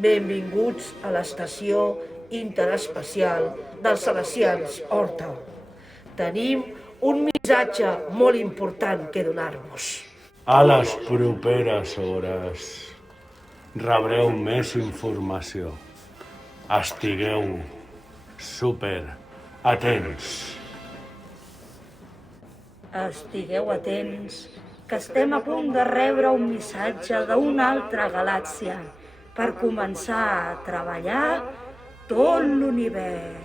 Benvinguts a l'estació interespacial dels Salesians Horta. Tenim un missatge molt important que donar-vos. A les properes hores rebreu més informació. Estigueu super atents. Estigueu atents, que estem a punt de rebre un missatge d'una altra galàxia per començar a treballar tot l'univers.